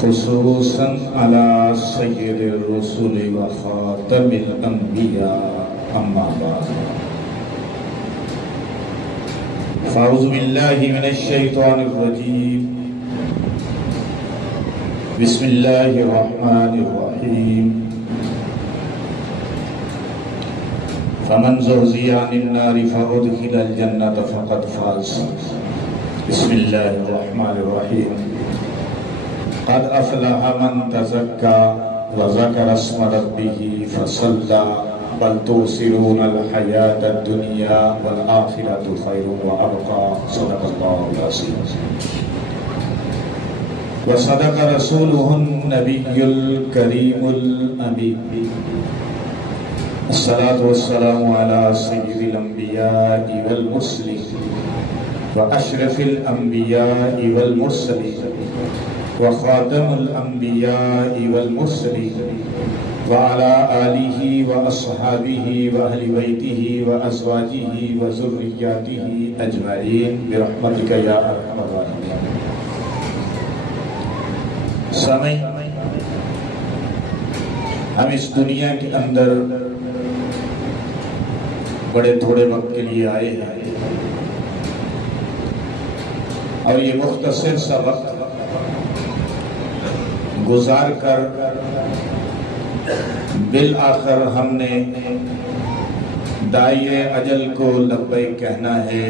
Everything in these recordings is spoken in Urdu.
خصوصاً على سید الرسل وخاتم الانبیاء اما بعد فاعوذ باللہ من الشیطان الرجیم بسم اللہ الرحمن الرحیم فمن زحزح عن النار وادخل الجنة فقد فاز بسم اللہ الرحمن الرحیم قد افلح من تزكى وذكر اسم ربه فصلى بل تؤثرون الحياة الدنيا والآخرة خير وأبقى صدق الله العظيم وصدق رسوله النبي الكريم الأمين الصلاة والسلام على سيد الأنبياء والمرسلين وأشرف الأنبياء والمرسلين وخاتم الانبیاء والمرسلین وعلى آلہ واصحابہ واہل بیتہ وازواجہ وذریاتہ اجمعین برحمتک یا ارحم الراحمین۔ سامعین، ہم اس دنیا کے اندر بڑے تھوڑے وقت کے لیے آئے ہیں اور یہ مختصر سا وقت گزار کر بالآخر ہم نے داعی اجل کو لبیک کہنا ہے،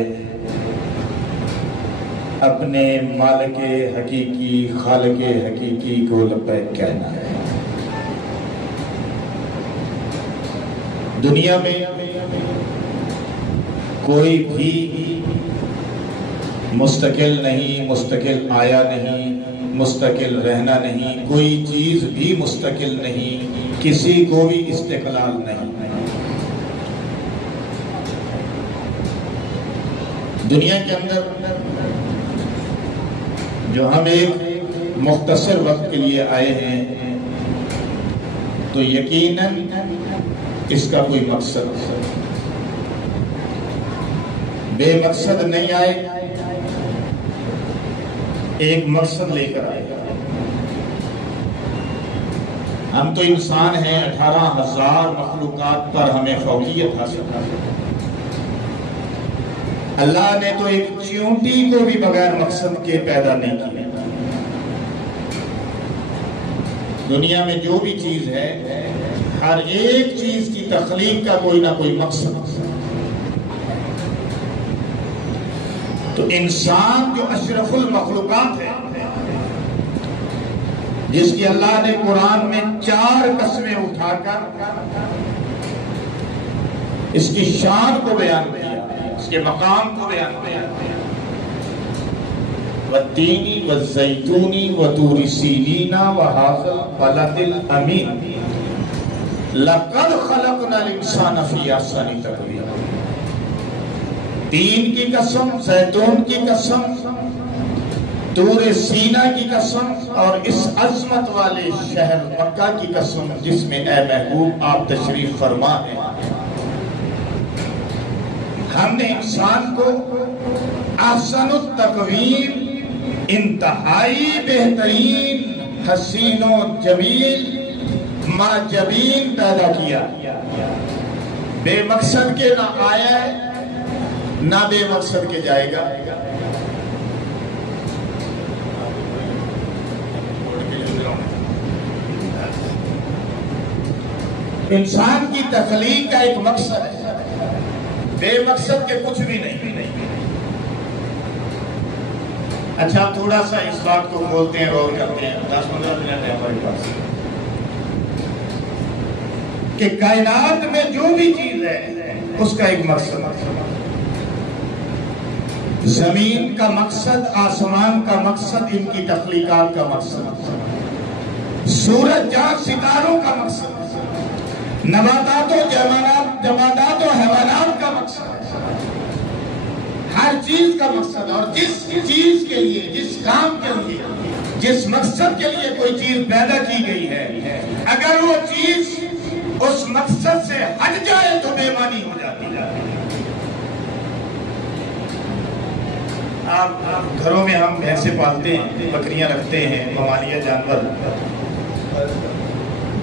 اپنے مالک حقیقی خالق حقیقی کو لبیک کہنا ہے۔ دنیا میں کوئی بھی مستقل نہیں، مستقل آیا نہیں، مستقل رہنا نہیں، کوئی چیز بھی مستقل نہیں، کسی کو بھی استقلال نہیں۔ دنیا کے اندر جو ہم ایک مختصر وقت کے لیے آئے ہیں تو یقیناً اس کا کوئی مقصد بے مقصد نہیں آئے، ایک مقصد لے کر آئے۔ ہم تو انسان ہیں، 18,000 مخلوقات پر ہمیں فوقیت حاصل ہے۔ اللہ نے تو ایک چیونٹی کو بھی بغیر مقصد کے پیدا نہیں کیا۔ دنیا میں جو بھی چیز ہے، ہر ایک چیز کی تخلیق کا کوئی نہ کوئی مقصد ہے۔ تو انسان جو اشرف المخلوقات ہے، جس کی اللہ نے قرآن میں 4 قسمیں اٹھا کر اس کی شان کو بیان کیا، اس کے مقام کو بیان کیا۔ وَالتِّينِ وَالزَّيْتُونِ وَطُورِ سِينِينَ وَهَٰذَا الْبَلَدِ الْأَمِينِ لَقَدْ خَلَقْنَا الْإِنسَانَ فِي أَحْسَنِ تَقْوِيمٍ۔ تین کی قسم، زیتون کی قسم، طور سینا کی قسم، اور اس عظمت والے شہر مکہ کی قسم جس میں اے محبوب آپ تشریف فرما ہیں۔ ہم نے انسان کو احسن التقویم، انتہائی بہترین، حسین و جمیل، ما جبین پیدا کیا۔ بے مقصد کے نہ آیا ہے، نہ بے مقصد کے جائے گا۔ انسان کی تخلیق کا ایک مقصد ہے، بے مقصد کے کچھ بھی نہیں۔ اچھا، تھوڑا سا اس بات کو بولتے ہیں، غور کرتے ہیں، 10-15 منٹ ہے ہمارے پاس، کہ کائنات میں جو بھی چیز ہے اس کا ایک مقصد ہے۔ زمین کا مقصد، آسمان کا مقصد، ان کی تخلیقات کا مقصد، سورج، چاند، ستاروں کا مقصد، نباتات و جمادات و حیوانات کا مقصد، ہر چیز کا مقصد۔ اور جس چیز کے لیے، جس کام کے لیے، جس مقصد کے لیے کوئی چیز پیدا کی گئی ہے، اگر وہ چیز اس مقصد سے ہٹ جائے تو بے معنی ہو جاتی ہے۔ آپ گھروں میں ہم بھینسیں پالتے ہیں، بکریاں رکھتے ہیں، ممالیہ جانور،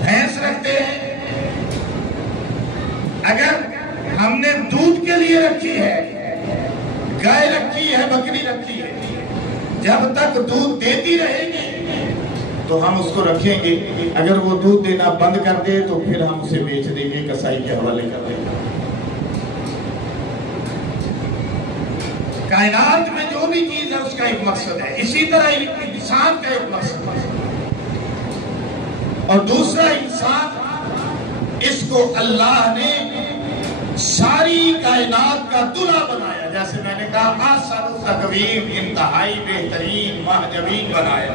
بھینس رکھتے ہیں، اگر ہم نے دودھ کے لیے رکھی ہے، گائے رکھی ہے، بکری رکھی ہے، جب تک دودھ دیتی رہے گی تو ہم اس کو رکھیں گے، اگر وہ دودھ دینا بند کر دے تو پھر ہم اسے بیچ دیں گے، کسائی کے حوالے کر دیں گے۔ کائنات میں جو بھی چیز ہے اس کا ایک مقصد ہے، اسی طرح انسان کا ایک مقصد ہے، اور دوسرا انسان، اس کو اللہ نے ساری کائنات کا دلہا بنایا، جیسے میں نے کہا احسن التقویم، انتہائی بہترین مہجبین بنایا۔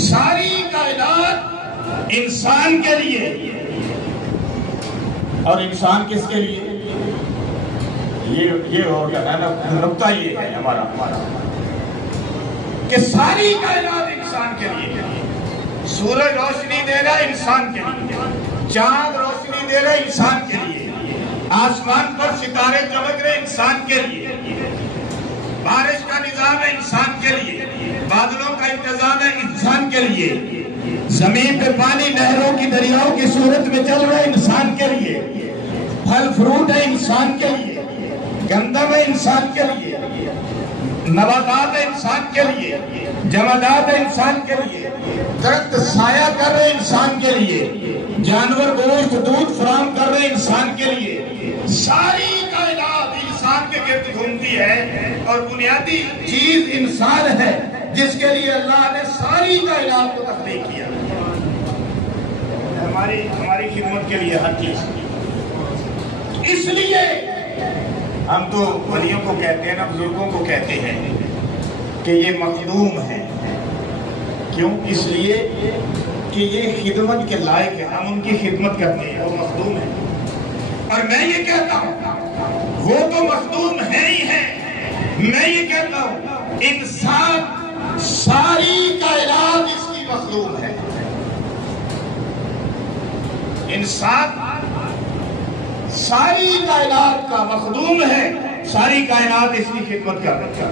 ساری کائنات انسان کے لیے، اور انسان کس کے لیے؟ یہ ہو گیا ہے نا، نقطہ یہ ہے ہمارا کہ ساری کائنات انسان کے لیے۔ سورج روشنی دے رہا ہے انسان کے لیے، چاند روشنی دے رہا ہے انسان کے لیے، آسمان پر ستارے چمک رہے انسان کے لیے، بارش کا نظام ہے انسان کے لیے، بادلوں کا انتظام ہے انسان کے لیے، زمین پہ پانی نہروں کی دریاؤں کی صورت میں چل رہا ہے انسان کے لیے، پھل فروٹ ہے انسان کے لیے، گندم ہے انسان کے لیے، نباتات ہے انسان کے لیے، جمادات ہے انسان کے لیے، درخت سایہ کر رہے انسان کے لیے، جانور گوشت دودھ فراہم کر رہے انسان کے لیے۔ ساری کائنات انسان کے گرد گھومتی ہے، اور بنیادی چیز انسان ہے جس کے لیے اللہ نے ساری کائنات کو تخلیق کیا، ہماری خدمت کے لیے ہر چیز۔ اس لیے ہم تو ولیوں کو کہتے ہیں نا، بزرگوں کو کہتے ہیں کہ یہ مخدوم ہے۔ کیوں؟ اس لیے کہ یہ خدمت کے لائق ہے، ہم ان کی خدمت کرتے ہیں، وہ مخدوم ہے۔ اور میں یہ کہتا ہوں وہ تو مخدوم ہے ہی ہے، میں یہ کہتا ہوں انسان ساری کائنات اس کی مخدوم ہے۔ انسان ساری کائنات کا مخدوم ہے، ساری کائنات اس کی خدمت کر رہی ہے۔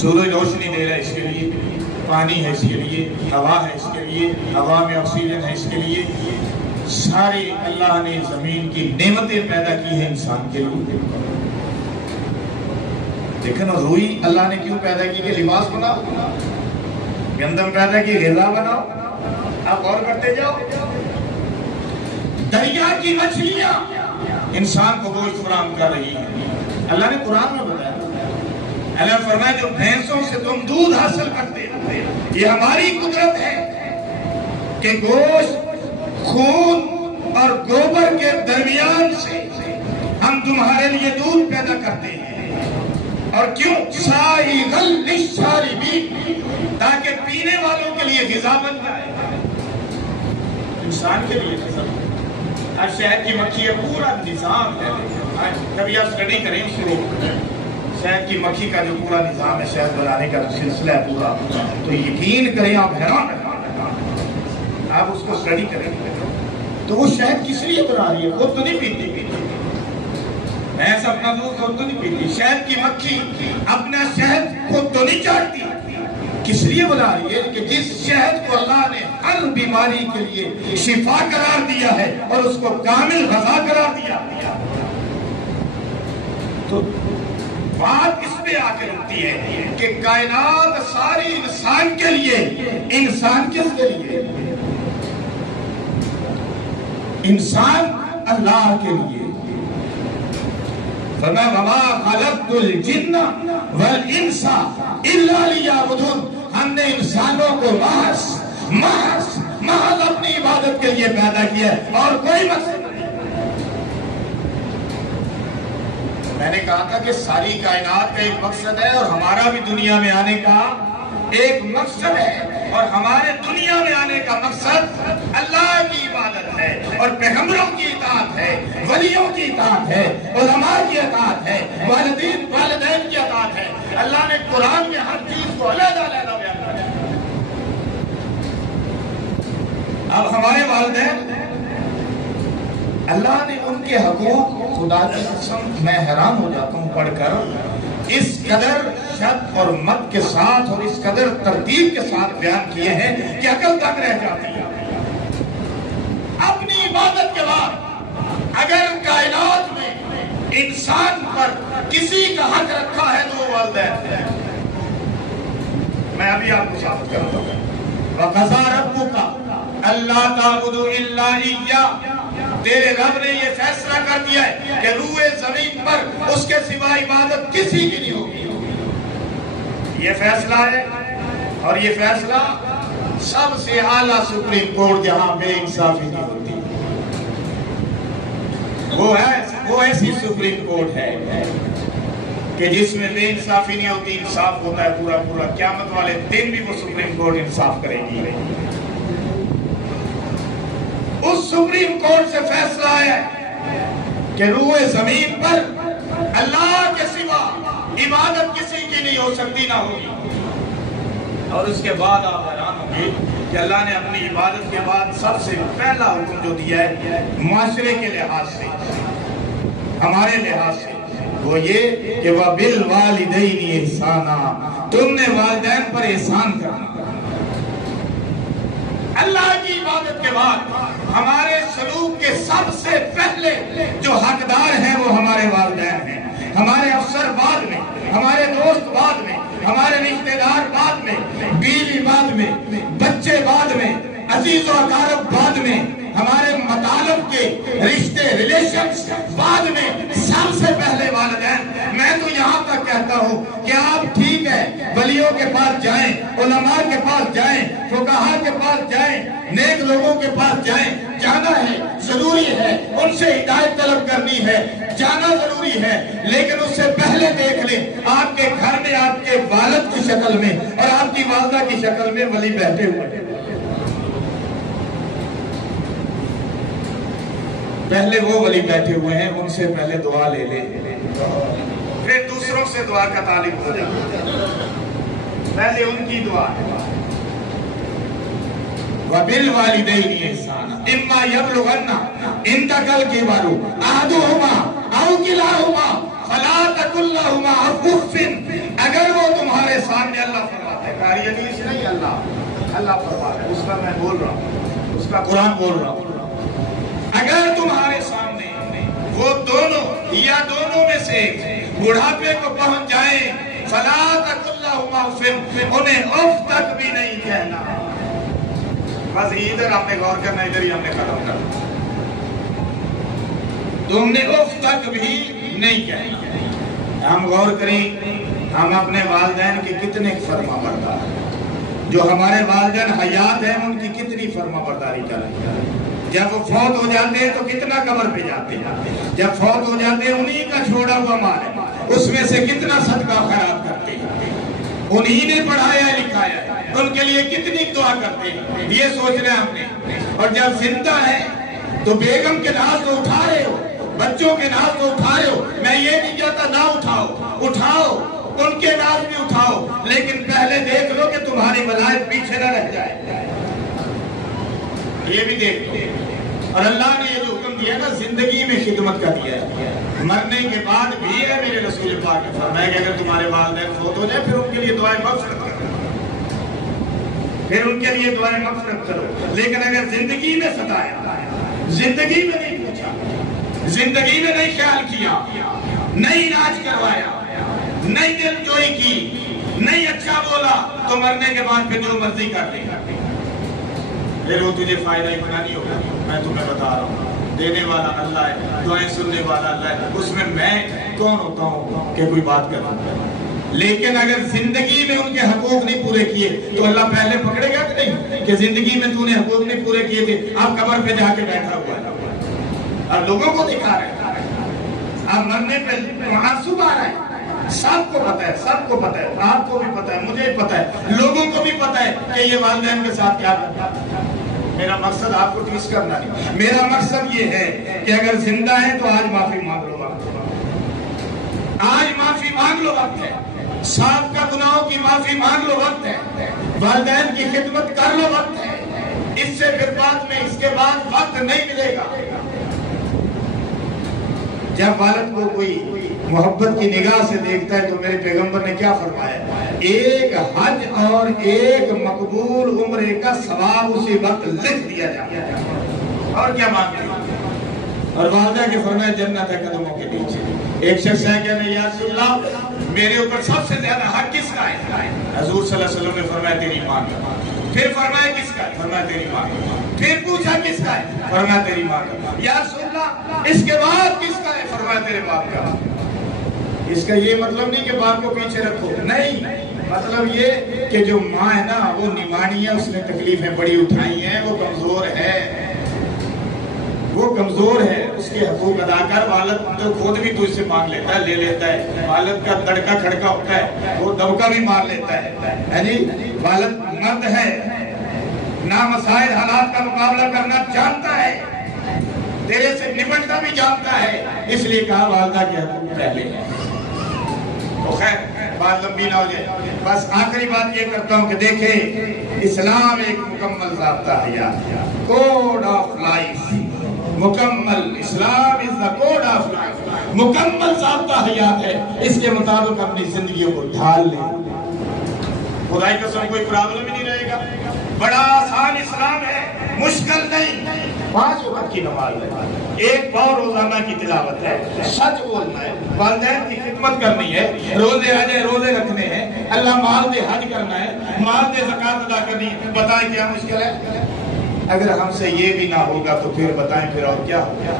سورج روشنی دے رہا ہے اس کے لیے، پانی ہے اس کے لیے، ہوا ہے اس کے لیے، ہوا میں آکسیجن ہے اس کے لیے، ساری اللہ نے زمین کی نعمتیں پیدا کی ہیں انسان کے لیے۔ دیکھیں نا، روئی اللہ نے کیوں پیدا کی کہ لباس بناؤ، گندم پیدا کی غذا بناؤ، آپ غور کرتے جاؤ۔ دریا کی مچھلیاں انسان کو گوشت فراہم کر رہی ہیں، اللہ نے قرآن میں بتایا، اللہ فرمایا جو بھینسوں سے تم دودھ حاصل کرتے ہو، یہ ہماری قدرت ہے کہ گوشت، خون اور گوبر کے درمیان سے ہم تمہارے لیے دودھ پیدا کرتے ہیں۔ اور کیوں؟ سائغا للشاربین، تاکہ پینے والوں کے لیے غذا بن جائے، انسان کے لیے غذا۔ ہر شہد کی مکھی کا پورا نظام ہے، کبھی آپ اسٹڈی کریں شروع، شہد کی مکھی کا جو پورا نظام ہے، شہد بنانے کا جو سلسلہ ہے پورا، تو یقین کریں آپ حیران رہیں، آپ اس کو اسٹڈی کریں تو وہ شہد کس لیے بنا رہی ہے؟ خود تو نہیں پیتی، بھینس اپنا دودھ خود تو نہیں پیتی، شہد کی مکھی اپنا شہد خود تو نہیں چاٹتی، کس لیے بنا رہی ہے؟ کہ جس شہد کو اللہ نے ہر بیماری کے لیے شفا قرار دیا ہے اور اس کو کامل غذا قرار دیا، تو بات اس پہ آ کے رکتی ہے کہ کائنات ساری انسان کے لیے، انسان کس کے لیے؟ انسان اللہ کے لیے۔ فرمایا وَمَا خَلَقْتُ الْجِنَّ وَالْإِنسَ إِلَّا لِيَعْبُدُونِ، ہم نے انسانوں کو محض اپنی عبادت کے لیے پیدا کیا ہے، اور کوئی مقصد نہیں۔ میں نے کہا تھا کہ ساری کائنات کا ایک مقصد ہے، اور ہمارا بھی دنیا میں آنے کا ایک مقصد ہے، اور ہمارے دنیا میں آنے کا مقصد اللہ کی عبادت ہے، اور پیغمبروں کی اطاعت ہے، ولیوں کی اطاعت ہے، علماء کی اطاعت ہے، والدین کی اطاعت ہے۔ اللہ نے قرآن میں ہر چیز کو علیحدہ علیحدہ بیان کیا۔ اب ہمارے والدین اللہ نے ان کے حقوق، خدا کی قسم میں حیران ہو جاتا ہوں پڑھ کر، اس قدر شد اور مد کے ساتھ اور اس قدر ترتیب کے ساتھ بیان کیے ہیں کہ عقل تک رہ جاتی ہے۔ اپنی عبادت کے بعد اگر کائنات میں انسان پر کسی کا حق رکھا ہے تو وہ والدین ہے۔ میں ابھی آپ کو ثابت کرتا ہوں، وَقَضَىٰ رَبُّكَ أَلَّا تَعْبُدُوا إِلَّا إِيَّاهُ، تیرے رب نے یہ فیصلہ کر دیا ہے کہ روح زمین پر اس کے سوا عبادت کسی کی نہیں ہوگی۔ یہ فیصلہ ہے، اور یہ فیصلہ سب سے اعلیٰ سپریم کورٹ جہاں بے انصافی نہیں ہوتی، وہ ایسی سپریم کورٹ ہے کہ جس میں بے انصافی نہیں ہوتی، انصاف ہوتا ہے پورا پورا۔ قیامت والے دن بھی وہ سپریم کورٹ انصاف کرے گی۔ اس سپریم کورٹ سے فیصلہ ہے کہ روح زمین پر اللہ کے سوا عبادت کسی کی نہیں ہو سکتی، نہ ہوگی۔ اور اس کے بعد آپ حیران ہوں گے کہ اللہ نے اپنی عبادت کے بعد سب سے پہلا حکم جو دیا ہے معاشرے کے لحاظ سے، ہمارے لحاظ سے، وہ یہ کہ وَبِالْوَالِدَيْنِ إِحْسَانًا، تم نے والدین پر احسان کرنا۔ اللہ کی عبادت کے بعد ہمارے سلوک کے سب سے پہلے جو حقدار ہیں وہ ہمارے والدین ہیں۔ ہمارے افسر بعد میں، ہمارے دوست بعد میں، ہمارے رشتہ دار بعد میں، بیوی بعد میں، بچے بعد میں، عزیز و اقارب بعد میں، ہمارے مطالب کے رشتے ریلیشنز بعد میں، سب سے پہلے والدین۔ میں تو یہاں تک کہتا ہوں کہ آپ ٹھیک ہے ولیوں کے پاس جائیں، علماء کے پاس جائیں، فقہاء کے پاس جائیں، نیک لوگوں کے پاس جائیں، جانا ہے، ضروری ہے، ان سے ہدایت طلب کرنی ہے، جانا ضروری ہے، لیکن اس سے پہلے دیکھ لیں آپ کے گھر میں آپ کے والد کی شکل میں اور آپ کی والدہ کی شکل میں ولی بیٹھے ہوئے ہیں۔ پہلے وہ ولی بیٹھے ہوئے ہیں، ان سے پہلے دعا لے لیں، پھر دوسروں سے دعا کا تعلق ہو جائے، پہلے ان کی دعا ہے۔ وَبِالْوَالِدَيْنِ إِحْسَانًا إِمَّا يَبْلُغَنَّ عِندَكَ الْكِبَرَ أَحَدُهُمَا أَوْ كِلَاهُمَا فَلَا تَقُل لَّهُمَا أُفٍّ، اگر وہ تمہارے سامنے، اللہ فرماتا ہے، قاری حدیث نہیں، اللہ فرماتا ہے، اس کا میں بول رہا ہوں، اس کا قرآن بول رہا ہوں، اگر تمہارے سامنے وہ دونوں یا دونوں میں سے بڑھاپے کو پہنچ جائیں، فَلَا تَقُل لَّهُمَا أُفٍّ، انہیں اف تک بھی نہیں کہنا۔ بس ادھر آپ نے غور کرنا، ادھر ہی ہم نے ختم کرنا، تم نے اف تک بھی نہیں کہنا۔ ہم غور کریں، ہم اپنے والدین کے کتنے فرما بردار ہیں، جو ہمارے والدین حیات ہیں ان کی کتنی فرما برداری کریں۔ جب وہ فوت ہو جاتے ہیں تو کتنا قبر پہ جاتے ہیں، جب فوت ہو جاتے ہیں انہی کا چھوڑا ہوا مال ہے، اس میں سے کتنا صدقہ خیرات کرتے ہیں، انہی نے پڑھایا لکھایا، ان کے لیے کتنی دعا کرتے ہیں، یہ سوچ رہے ہیں ہم نے۔ اور جب زندہ ہے تو بیگم کے ناز تو اٹھا رہے ہو، بچوں کے ناز تو اٹھا رہے ہو، میں یہ نہیں کہتا نہ اٹھاؤ، اٹھاؤ، ان کے ناز بھی اٹھاؤ، لیکن پہلے دیکھ لو کہ تمہاری ولایت پیچھے نہ رہ جائے، یہ بھی دیکھ لو۔ اور اللہ نے یہ جو حکم دیا نا زندگی میں خدمت کا دیا ہے، مرنے کے بعد بھی ہے، میرے رسول پاک نے فرمایا کہ اگر تمہارے والدین فوت ہو جائے پھر ان کے لیے دعائیں مغفرت کرو، پھر ان کے لیے دعائیں مغفرت کرو، لیکن اگر زندگی میں ستایا، زندگی میں نہیں پوچھا، زندگی میں نہیں خیال کیا، نہیں علاج کروایا، نہیں دل جوئی کی، نہیں اچھا بولا، تو مرنے کے بعد پھر جو مرضی کر لے گا، پھر وہ تجھے فائدہ اتنا نہیں ہوگا۔ میں تمہیں بتا رہا ہوں، دینے والا اللہ ہے، دعائیں سننے والا اللہ ہے، اس میں کون ہوتا ہوں کہ کوئی بات کروں۔ لیکن اگر زندگی میں ان کے حقوق نہیں پورے کیے تو اللہ پہلے پکڑے گا کہ نہیں، کہ زندگی میں تو نے حقوق نہیں پورے کیے تھے، آپ قبر پہ جا کے بیٹھا ہوا ہے اور لوگوں کو دکھا رہے ہیں، آپ مرنے پہ آنسو آ رہے ہیں، سب کو پتا ہے، سب کو پتا ہے، آپ کو بھی پتا ہے، مجھے بھی پتا ہے، لوگوں کو بھی پتا ہے کہ یہ والدین کے ساتھ کیا کرتا ہے۔ میرا مقصد آپ کو ٹیس کرنا نہیں، میرا مقصد یہ ہے کہ اگر زندہ ہے تو آج معافی مانگ لو، آج معافی مانگ لو، وقت ہے، سابقہ گناہوں کی معافی مانگ لو، وقت ہے، والدین کی خدمت کر لو، وقت ہے، اس سے پھر بعد میں، اس کے بعد وقت نہیں ملے گا۔ جب والد کو کوئی محبت کی نگاہ سے دیکھتا ہے تو میرے پیغمبر نے کیا فرمایا؟ ایک حج اور ایک مقبول عمرے کا ثواب اسی وقت لکھ دیا جاتا ہے۔ اور کیا مانگتے ہیں؟ اور والدہ کے فرمایا جنت ہے قدموں کے نیچے۔ ایک شخص ہے کہ یا رسول اللہ میرے اوپر سب سے زیادہ حق کس کا ہے؟ حضور صلی اللہ علیہ وسلم نے فرمایا تیری ماں کا۔ پھر فرمایا کس کا ہے؟ فرمایا تیری ماں کا۔ پھر پوچھا کس کا ہے؟ فرمایا تیری ماں کا۔ یا رسول اللہ اس کے بعد کس کا ہے؟ فرمایا تیرے باپ کا۔ اس کا یہ مطلب نہیں کہ باپ کو پیچھے رکھو، نہیں، مطلب یہ کہ جو ماں ہے نا وہ نمانی ہے، اس نے تکلیفیں بڑی اٹھائی ہیں، وہ کمزور ہے، وہ کمزور ہے، اس کے حقوق ادا کر۔ والد تو خود بھی تو اس سے مانگ لیتا ہے، لے لیتا ہے، والد کا تڑکا کھڑکا ہوتا ہے، وہ دبکا بھی مار لیتا ہے جی۔ والد مرد ہے، نامسائل حالات کا مقابلہ کرنا جانتا ہے، تیرے سے نمٹنا بھی جانتا ہے، اس لیے کہا والدہ کے حقوق پہلے ہیں۔ تو خیر بات لمبی نہ ہو جائے، بس آخری بات یہ کرتا ہوں کہ دیکھیں اسلام ایک مکمل ضابطہ حیات، کوڈ آف لائف، مکمل اسلام از دا کوڈ آف لائف، مکمل ضابطہ حیات ہے، اس کے مطابق اپنی زندگیوں کو ڈھال لیں، خدائی قسم کوئی پرابلم ہی نہیں رہے گا۔ بڑا آسان اسلام ہے، مشکل نہیں۔ 5 وقت کی نماز ہے، 1 پاؤ روزانہ کی تلاوت ہے، سچ بولنا ہے، والدین کی خدمت کرنی ہے، روزے آ جائے روزے رکھنے ہیں، اللہ مال دے حج کرنا ہے، مال دے زکات ادا کرنی ہے۔ بتائیں کیا مشکل ہے؟ اگر ہم سے یہ بھی نہ ہوگا تو پھر بتائیں پھر اور کیا ہوگا؟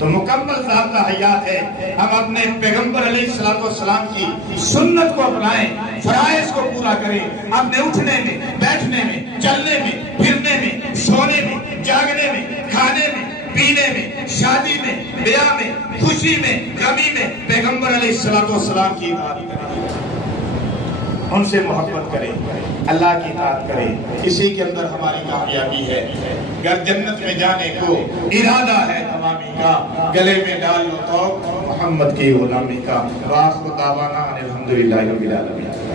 تو مکمل ضابطہ حیات ہے، ہم اپنے پیغمبر علیہ السلام کی سنت کو اپنائیں، فرائض کو پورا کریں، اپنے اٹھنے میں، بیٹھنے میں، چلنے میں، پھرنے میں، سونے میں، جاگنے میں، کھانے میں، پینے میں، شادی میں، بیاہ میں، خوشی میں، غمی میں پیغمبر علیہ السلام کی اطاعت کریں، ان سے محبت کریں، اللہ کی اطاعت کریں، اسی کے اندر ہماری کامیابی ہے۔ گر جنت میں جانے کو ارادہ ہے تمامی کا، گلے میں ڈال لو تو محمد کی غلامی کا۔ وآخر دعوانا الحمدللہ رب العالمین۔